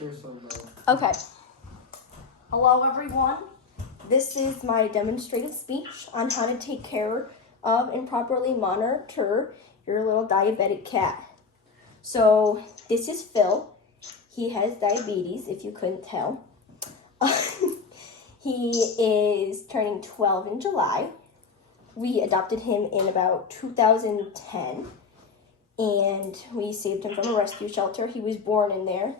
Okay. Hello, everyone. This is my demonstrative speech on how to take care of and properly monitor your little diabetic cat. So, this is Phil. He has diabetes, if you couldn't tell. He is turning 12 in July. We adopted him in about 2010, and we saved him from a rescue shelter. He was born in there.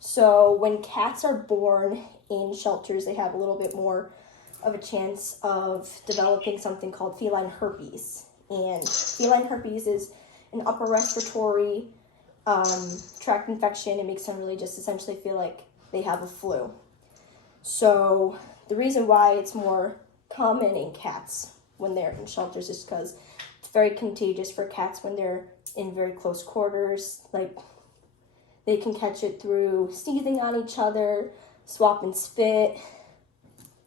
So when cats are born in shelters, they have a little bit more of a chance of developing something called feline herpes. And feline herpes is an upper respiratory tract infection. It makes them really just essentially feel like they have a flu. So the reason why it's more common in cats when they're in shelters is because it's very contagious for cats when they're in very close quarters. Like, they can catch it through sneezing on each other, swap and spit,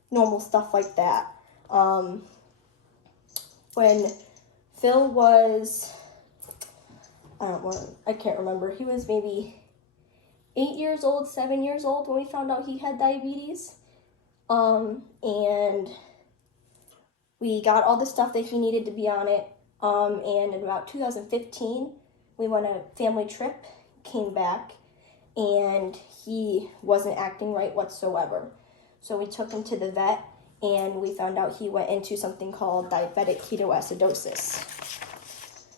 normal stuff like that. When Phil was, I can't remember, he was maybe 8 years old, 7 years old when we found out he had diabetes. And we got all the stuff that he needed to be on it. And in about 2015, we went on a family trip, came back, and he wasn't acting right whatsoever. So we took him to the vet, and we found out he went into something called diabetic ketoacidosis.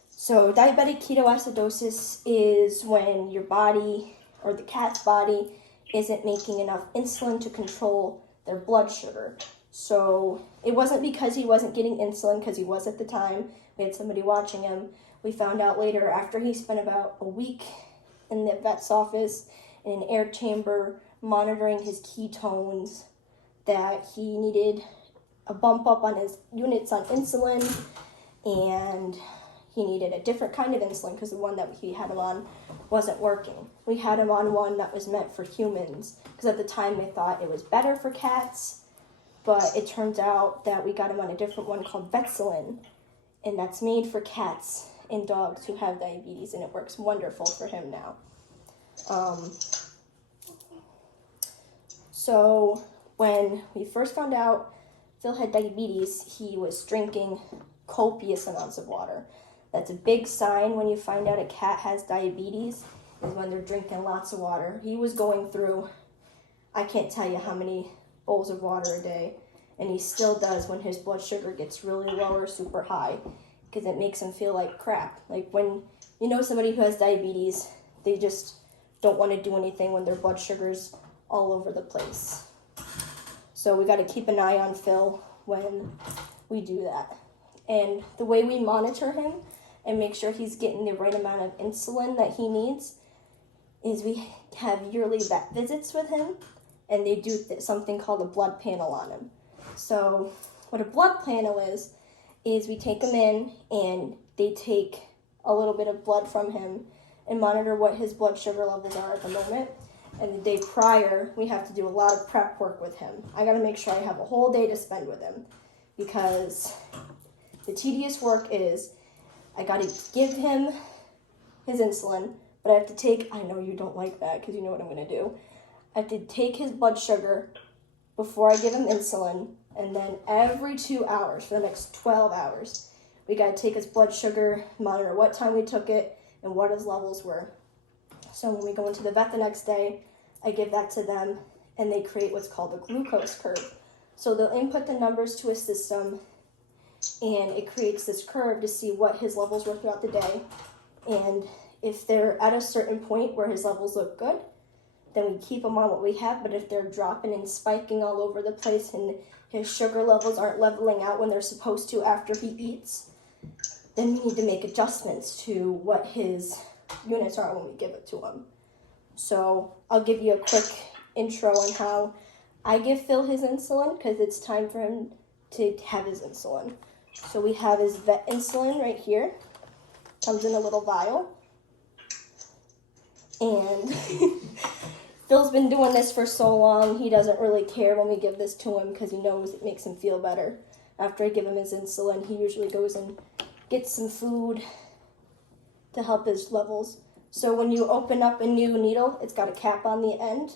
So diabetic ketoacidosis is when your body, or the cat's body, isn't making enough insulin to control their blood sugar. So it wasn't because he wasn't getting insulin, because he was at the time. We had somebody watching him. We found out later, after he spent about a week in the vet's office in an air chamber monitoring his ketones, that he needed a bump up on his units on insulin, and he needed a different kind of insulin because the one that he had him on wasn't working. We had him on one that was meant for humans because at the time they thought it was better for cats, but it turns out that we got him on a different one called Vetselin, and that's made for cats and dogs who have diabetes, and it works wonderful for him now. So when we first found out Phil had diabetes, he was drinking copious amounts of water. That's a big sign when you find out a cat has diabetes, is when they're drinking lots of water. He was going through, I can't tell you how many bowls of water a day, and he still does when his blood sugar gets really low or super high, because it makes him feel like crap. Like when you know somebody who has diabetes, they just don't want to do anything when their blood sugar's all over the place. So we got to keep an eye on Phil when we do that. And the way we monitor him and make sure he's getting the right amount of insulin that he needs is we have yearly vet visits with him, and they do something called a blood panel on him. So what a blood panel is we take him in and they take a little bit of blood from him and monitor what his blood sugar levels are at the moment. And the day prior, we have to do a lot of prep work with him. I gotta make sure I have a whole day to spend with him, because the tedious work is I gotta give him his insulin, but I have to take, I know you don't like that because you know what I'm gonna do. I have to take his blood sugar before I give him insulin, and then every 2 hours for the next 12 hours, we gotta take his blood sugar, monitor what time we took it, and what his levels were. So when we go into the vet the next day, I give that to them, and they create what's called a glucose curve. So they'll input the numbers to a system, and it creates this curve to see what his levels were throughout the day. And if they're at a certain point where his levels look good, then we keep him on what we have. But if they're dropping and spiking all over the place and his sugar levels aren't leveling out when they're supposed to after he eats, then we need to make adjustments to what his units are when we give it to him. So I'll give you a quick intro on how I give Phil his insulin, because it's time for him to have his insulin. So we have his vet insulin right here. Comes in a little vial. And Phil's been doing this for so long, he doesn't really care when we give this to him because he knows it makes him feel better. After I give him his insulin, he usually goes and gets some food to help his levels. So when you open up a new needle, it's got a cap on the end,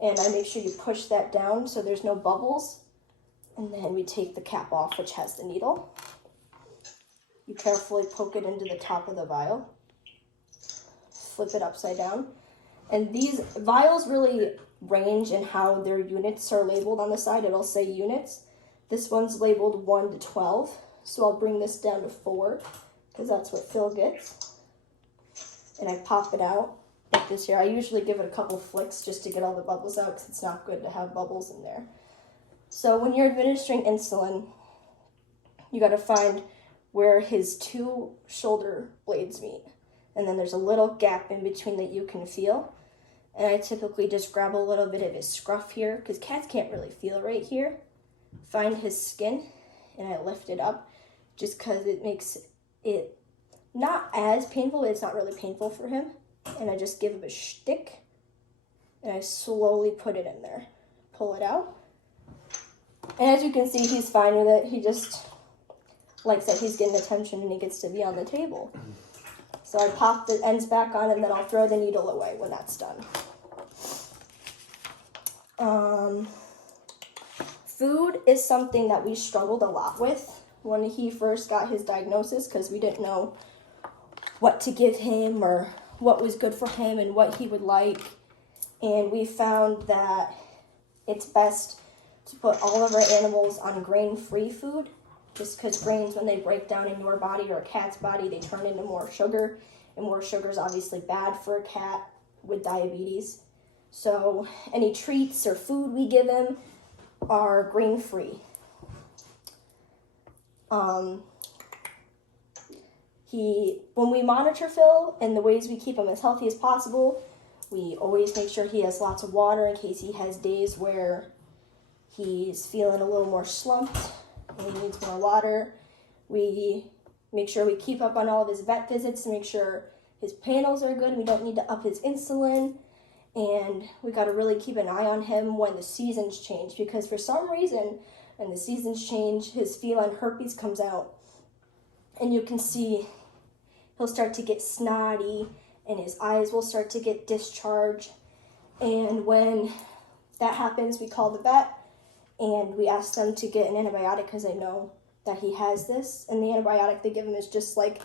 and I make sure you push that down so there's no bubbles. And then we take the cap off, which has the needle. You carefully poke it into the top of the vial, flip it upside down. And these vials really range in how their units are labeled on the side. It'll say units. This one's labeled 1 to 12, so I'll bring this down to 4, because that's what Phil gets. And I pop it out like this here. I usually give it a couple flicks just to get all the bubbles out, because it's not good to have bubbles in there. So when you're administering insulin, you got to find where his 2 shoulder blades meet. And then there's a little gap in between that you can feel. And I typically just grab a little bit of his scruff here, because cats can't really feel right here. Find his skin, and I lift it up just because it makes it not as painful, but it's not really painful for him. And I just give him a shtick, and I slowly put it in there. Pull it out. And as you can see, he's fine with it. He just likes that he's getting attention and he gets to be on the table. So I pop the ends back on, and then I'll throw the needle away when that's done. Food is something that we struggled a lot with when he first got his diagnosis, because we didn't know what to give him or what was good for him and what he would like. And we found that it's best to put all of our animals on grain-free food, just because grains, when they break down in your body or a cat's body, they turn into more sugar, and more sugar is obviously bad for a cat with diabetes. So any treats or food we give him are grain-free. When we monitor Phil and the ways we keep him as healthy as possible, we always make sure he has lots of water in case he has days where he's feeling a little more slumped and he needs more water. We make sure we keep up on all of his vet visits to make sure his panels are good. We don't need to up his insulin. And we got to really keep an eye on him when the seasons change, because for some reason, when the seasons change, his feline herpes comes out. And you can see he'll start to get snotty, and his eyes will start to get discharged. And when that happens, we call the vet, and we ask them to get an antibiotic because they know that he has this. And the antibiotic they give him is just like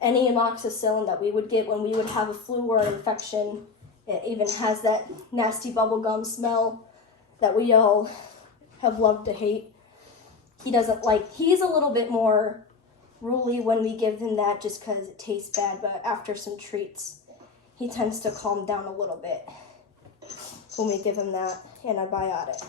any amoxicillin that we would get when we would have a flu or an infection. It even has that nasty bubblegum smell that we all have loved to hate. He doesn't like, he's a little bit more ruly when we give him that just because it tastes bad, but after some treats, he tends to calm down a little bit when we give him that antibiotic.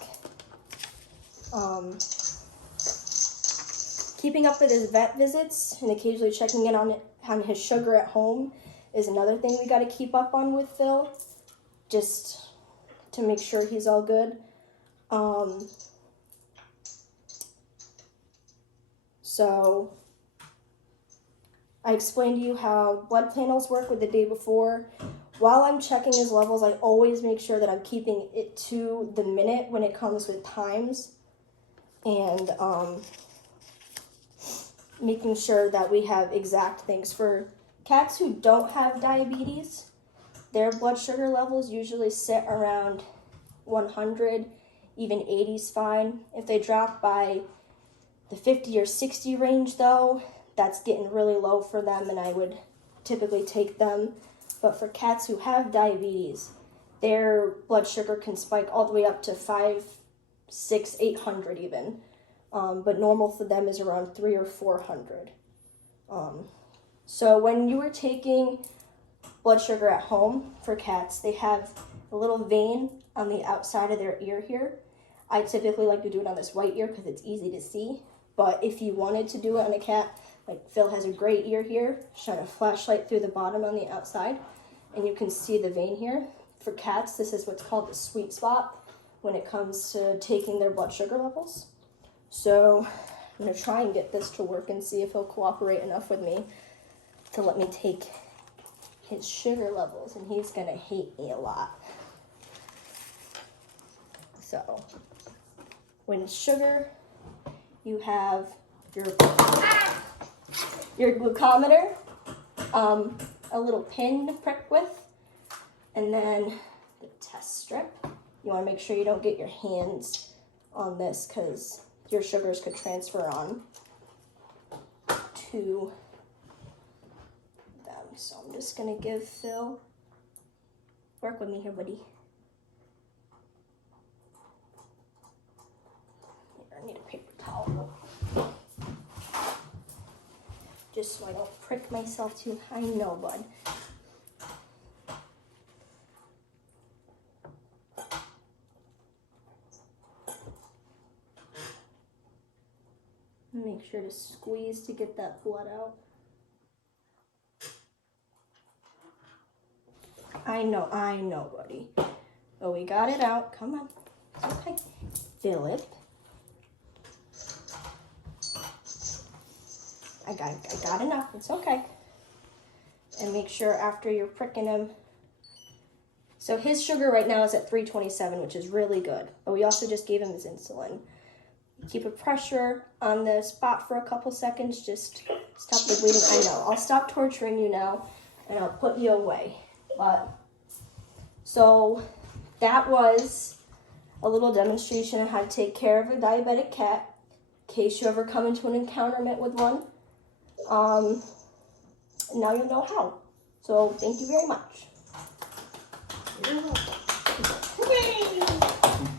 Keeping up with his vet visits and occasionally checking in on his sugar at home is another thing we got to keep up on with Phil, just to make sure he's all good. So I explained to you how blood panels work with the day before. While I'm checking his levels, I always make sure that I'm keeping it to the minute when it comes with times, and making sure that we have exact things. For cats who don't have diabetes, their blood sugar levels usually sit around 100, even 80 is fine. If they drop by the 50 or 60 range though, that's getting really low for them, and I would typically take them. But for cats who have diabetes, their blood sugar can spike all the way up to 500, 600, 800 even. But normal for them is around 300 or 400. So when you are taking blood sugar at home for cats, they have a little vein on the outside of their ear here. I typically like to do it on this white ear because it's easy to see. But if you wanted to do it on a cat, like Phil has a gray ear here, shine a flashlight through the bottom on the outside, and you can see the vein here. For cats, this is what's called the sweet spot when it comes to taking their blood sugar levels. So I'm going to try and get this to work and see if he'll cooperate enough with me to let me take his sugar levels, and he's going to hate me a lot. So when it's sugar, you have your glucometer. a little pin to prick with. And then the test strip. You want to make sure you don't get your hands on this because your sugars could transfer on to them. So I'm just going to give Phil, work with me here, buddy. Here, I need a paper towel. Just so I don't prick myself too. I know, bud. Make sure to squeeze to get that blood out. I know, buddy. Oh, we got it out. Come on. It's okay. Philip. I got enough. It's okay. And make sure after you're pricking him. So his sugar right now is at 327, which is really good. But we also just gave him his insulin. Keep a pressure on the spot for a couple seconds. Just stop the bleeding. I know. I'll stop torturing you now, and I'll put you away. But so that was a little demonstration on how to take care of a diabetic cat in case you ever come into an encounterment with one. Now you'll know how. So thank you very much. You're welcome. Hooray!